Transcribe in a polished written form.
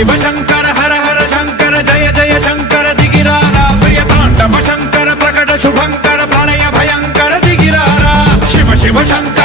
शिव शंकर हर हर शंकर जय जय शंकर दिगिरारा प्रिय तांडव शंकर प्रकट शुभंकर प्रलय भयंकर दिगिरारा शिव शिव शंकर